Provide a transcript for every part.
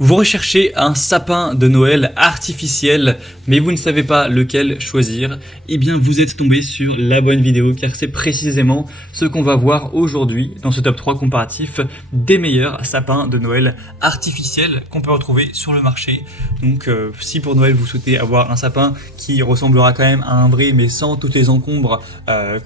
Vous recherchez un sapin de Noël artificiel, mais vous ne savez pas lequel choisir. Eh bien, vous êtes tombé sur la bonne vidéo, car c'est précisément ce qu'on va voir aujourd'hui dans ce top 3 comparatif des meilleurs sapins de Noël artificiels qu'on peut retrouver sur le marché. Donc, si pour Noël vous souhaitez avoir un sapin qui ressemblera quand même à un vrai, mais sans toutes les encombres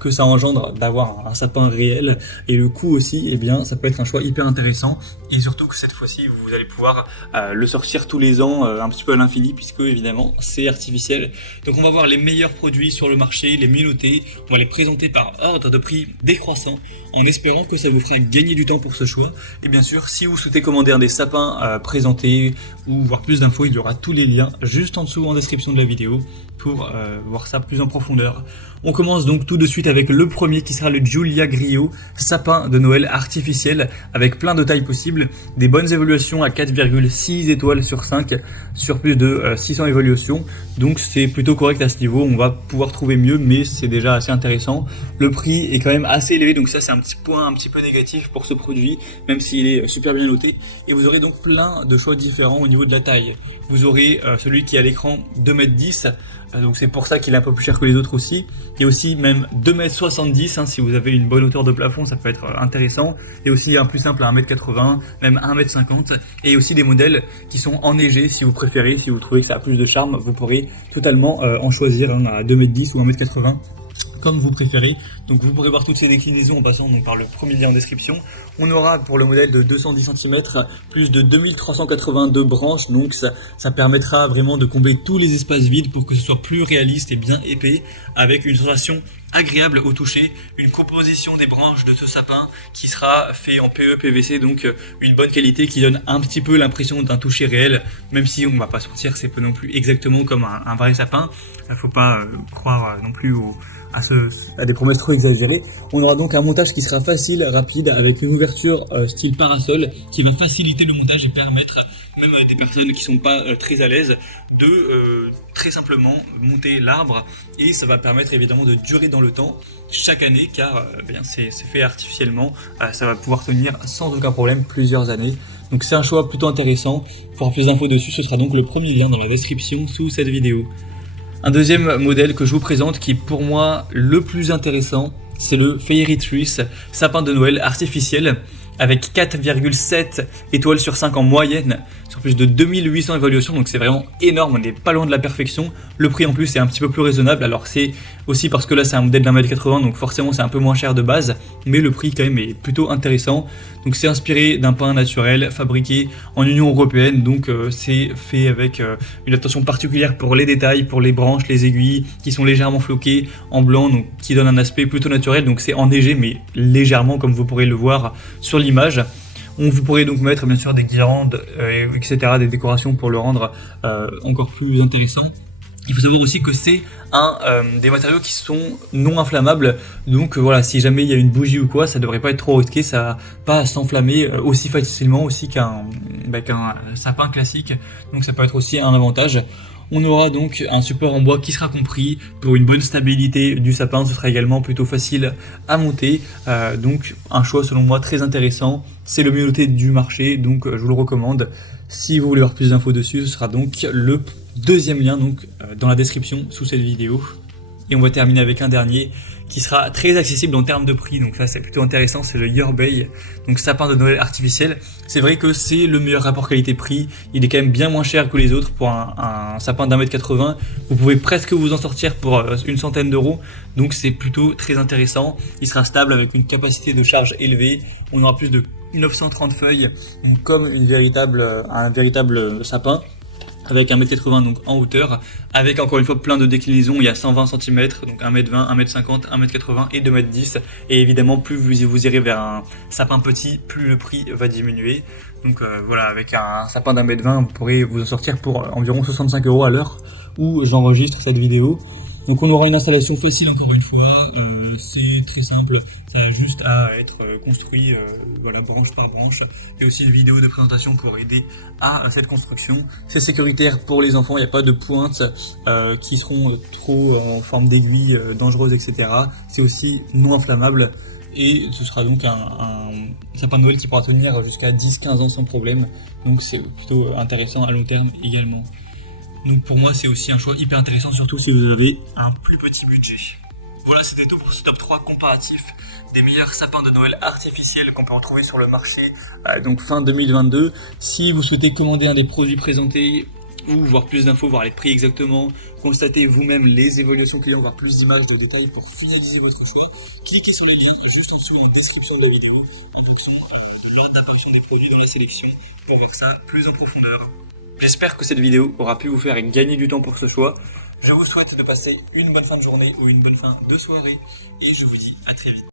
que ça engendre d'avoir un sapin réel, et le coût aussi, eh bien, ça peut être un choix hyper intéressant. Et surtout que cette fois-ci, vous allez pouvoir le sortir tous les ans un petit peu à l'infini, puisque évidemment c'est artificiel. Donc on va voir les meilleurs produits sur le marché, les mieux notés, on va les présenter par ordre de prix décroissant, en espérant que ça vous fera gagner du temps pour ce choix. Et bien sûr, si vous souhaitez commander un des sapins présentés ou voir plus d'infos, il y aura tous les liens juste en dessous en description de la vidéo pour voir ça plus en profondeur. On commence donc tout de suite avec le premier qui sera le Giulia Griot, sapin de Noël artificiel avec plein de tailles possibles, des bonnes évaluations à 4,6 étoiles sur 5 sur plus de 600 évaluations, donc c'est plutôt correct à ce niveau. On va pouvoir trouver mieux, mais c'est déjà assez intéressant. Le prix est quand même assez élevé, donc ça c'est un petit point un petit peu négatif pour ce produit, même s'il est super bien noté. Et vous aurez donc plein de choix différents au niveau de la taille. Vous aurez celui qui est à l'écran 2,10 m, donc c'est pour ça qu'il est un peu plus cher que les autres aussi. Il y a aussi même 2,70 m, si vous avez une bonne hauteur de plafond, ça peut être intéressant. Et aussi un plus simple à 1,80 m, même 1,50 m. Et aussi des modèles qui sont enneigés si vous préférez, si vous trouvez que ça a plus de charme, vous pourrez totalement en choisir un à 2,10 m ou 1,80 m. Comme vous préférez. Donc vous pourrez voir toutes ces déclinaisons en passant donc par le premier lien en description. On aura pour le modèle de 210 cm plus de 2382 branches, donc ça permettra vraiment de combler tous les espaces vides pour que ce soit plus réaliste et bien épais, avec une sensation agréable au toucher, une composition des branches de ce sapin qui sera fait en PE PVC, donc une bonne qualité qui donne un petit peu l'impression d'un toucher réel, même si on ne va pas se mentir, c'est pas non plus exactement comme un vrai sapin. Il ne faut pas croire non plus à des promesses trop exagérées. On aura donc un montage qui sera facile, rapide, avec une ouverture style parasol qui va faciliter le montage et permettre même à des personnes qui sont pas très à l'aise de très simplement monter l'arbre, et ça va permettre évidemment de durer dans le temps chaque année, car c'est fait artificiellement, ça va pouvoir tenir sans aucun problème plusieurs années. Donc c'est un choix plutôt intéressant. Pour avoir plus d'infos dessus, ce sera donc le premier lien dans la description sous cette vidéo. Un deuxième modèle que je vous présente qui est pour moi le plus intéressant, c'est le Fairy Trees, sapin de Noël artificiel avec 4,7 étoiles sur 5 en moyenne sur plus de 2800 évaluations, donc c'est vraiment énorme, on n'est pas loin de la perfection. Le prix en plus est un petit peu plus raisonnable, alors c'est aussi parce que là c'est un modèle d'1,80 m, donc forcément c'est un peu moins cher de base, mais le prix quand même est plutôt intéressant. Donc c'est inspiré d'un pin naturel fabriqué en Union Européenne, donc c'est fait avec une attention particulière pour les détails, pour les branches, les aiguilles qui sont légèrement floquées en blanc, donc qui donne un aspect plutôt naturel. Donc c'est enneigé mais légèrement, comme vous pourrez le voir sur l'image. Vous pourrez donc mettre bien sûr des guirlandes, etc., des décorations pour le rendre encore plus intéressant. Il faut savoir aussi que c'est des matériaux qui sont non inflammables, donc voilà, si jamais il y a une bougie ou quoi, ça devrait pas être trop risqué, ça va pas s'enflammer aussi facilement aussi qu'un sapin classique, donc ça peut être aussi un avantage. On aura donc un support en bois qui sera compris pour une bonne stabilité du sapin, ce sera également plutôt facile à monter, donc un choix selon moi très intéressant. C'est le mieux noté du marché, donc je vous le recommande. Si vous voulez avoir plus d'infos dessus, ce sera donc le deuxième lien donc dans la description sous cette vidéo. Et on va terminer avec un dernier qui sera très accessible en termes de prix, donc ça c'est plutôt intéressant, c'est le Yerbay, donc sapin de Noël artificiel. C'est vrai que c'est le meilleur rapport qualité-prix, il est quand même bien moins cher que les autres pour un sapin d'1,80 m. Vous pouvez presque vous en sortir pour une centaine d'euros, donc c'est plutôt très intéressant. Il sera stable avec une capacité de charge élevée, on aura plus de 930 feuilles, comme un véritable sapin, avec 1,80 m donc en hauteur, avec encore une fois plein de déclinaisons. Il y a 120 cm, donc 1,20 m, 1,50 m, 1,80 m et 2,10 m. Et évidemment, plus vous irez vers un sapin petit, plus le prix va diminuer. Donc voilà, avec un sapin d'1,20 m, vous pourrez vous en sortir pour environ 65 € à l'heure où j'enregistre cette vidéo. Donc on aura une installation facile encore une fois, c'est très simple, ça a juste à être construit voilà, branche par branche. Il y a aussi une vidéo de présentation pour aider à cette construction. C'est sécuritaire pour les enfants, il n'y a pas de pointes qui seront trop en forme d'aiguille dangereuses, etc. C'est aussi non inflammable. et ce sera donc un sapin de Noël qui pourra tenir jusqu'à 10-15 ans sans problème, donc c'est plutôt intéressant à long terme également. Donc pour moi c'est aussi un choix hyper intéressant, surtout si vous avez un plus petit budget. Voilà, c'était tout pour ce top 3 comparatif des meilleurs sapins de Noël artificiels qu'on peut retrouver sur le marché donc fin 2022. Si vous souhaitez commander un des produits présentés ou voir plus d'infos, voir les prix exactement, constater vous-même les évaluations clients, voir plus d'images, de détails pour finaliser votre choix, cliquez sur les liens juste en dessous en description de la vidéo en fonction de l'ordre d'apparition des produits dans la sélection pour voir ça plus en profondeur. J'espère que cette vidéo aura pu vous faire gagner du temps pour ce choix. Je vous souhaite de passer une bonne fin de journée ou une bonne fin de soirée et je vous dis à très vite.